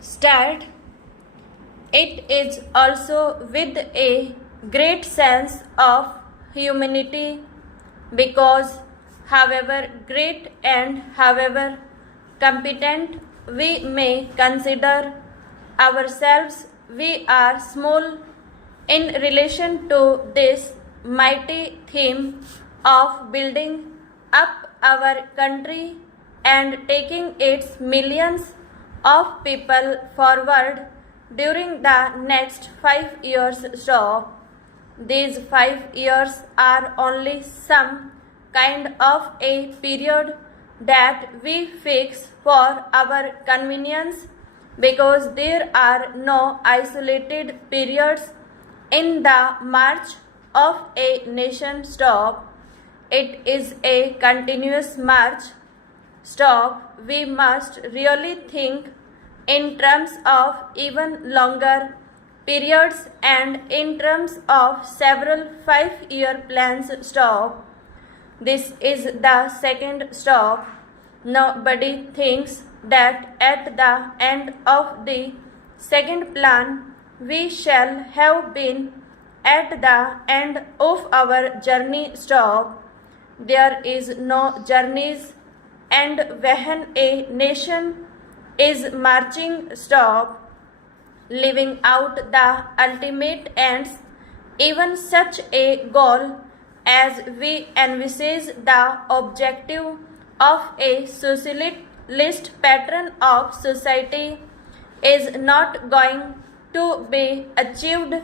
start. It is also with a great sense of humanity because, however great and however competent we may consider ourselves, we are small in relation to this mighty theme of building up our country and taking its millions of people forward during the next 5 years stop. These 5 years are only some kind of a period that we fix for our convenience because there are no isolated periods in the march of a nation stop. It is a continuous march stop. We must really think in terms of even longer periods and in terms of several 5-year plans stop. This is the second stop. Nobody thinks that at the end of the second plan we shall have been at the end of our journey stop. There is no journeys, and when a nation is marching stop, living out the ultimate ends, even such a goal as we envisage the objective of a socialist pattern of society is not going to be achieved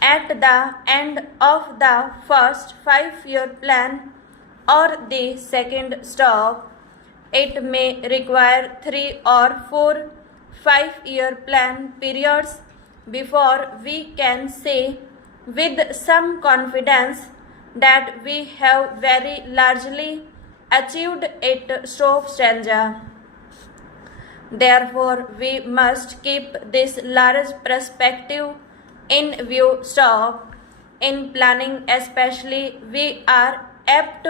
at the end of the first 5-year plan or the second stop. It may require 3 or 4 5-year plan periods before we can say with some confidence that we have very largely achieved it stop stanza. Therefore, we must keep this large perspective in view stop. In planning especially, we are apt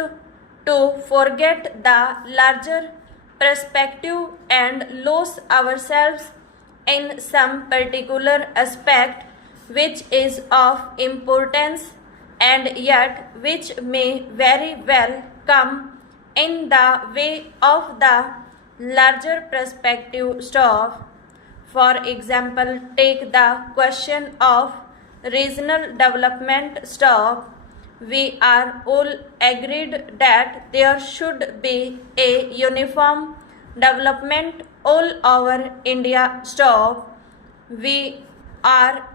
to forget the larger perspective and lose ourselves in some particular aspect which is of importance and yet which may very well come in the way of the larger perspective stop. For example, take the question of regional development stop. We are all agreed that there should be a uniform development all over India stop. We are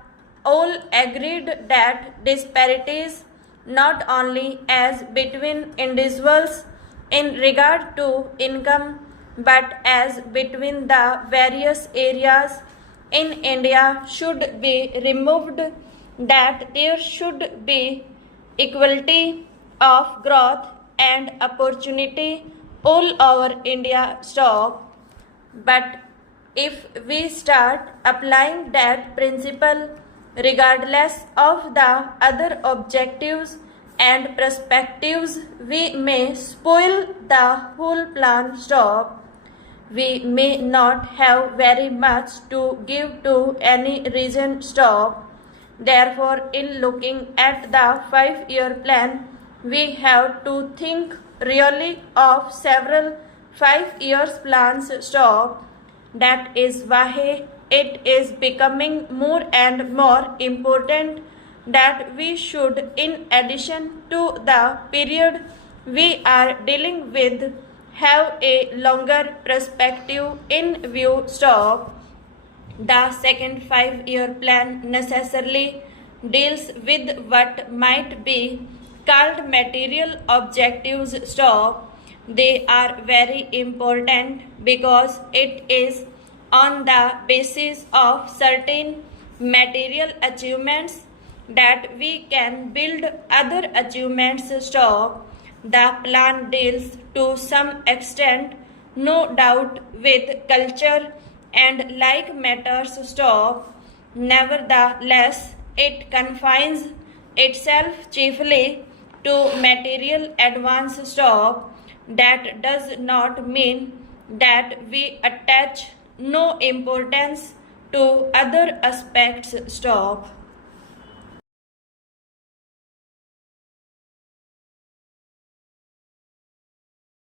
all agreed that disparities not only as between individuals in regard to income but as between the various areas in India should be removed, that there should be equality of growth and opportunity all over India stop. But if we start applying that principle regardless of the other objectives and perspectives, we may spoil the whole plan stop. We may not have very much to give to any region stop. Therefore, in looking at the 5-year plan, we have to think really of several 5 years plans stop. That is why it is becoming more and more important that we should, in addition to the period we are dealing with, have a longer perspective in view stop. The second 5-year plan necessarily deals with what might be called material objectives stop. They are very important because it is on the basis of certain material achievements that we can build other achievements stop. The plan deals to some extent, no doubt, with culture and like matters stop. Nevertheless, it confines itself chiefly to material advance stop. That does not mean that we attach no importance to other aspects. Stop.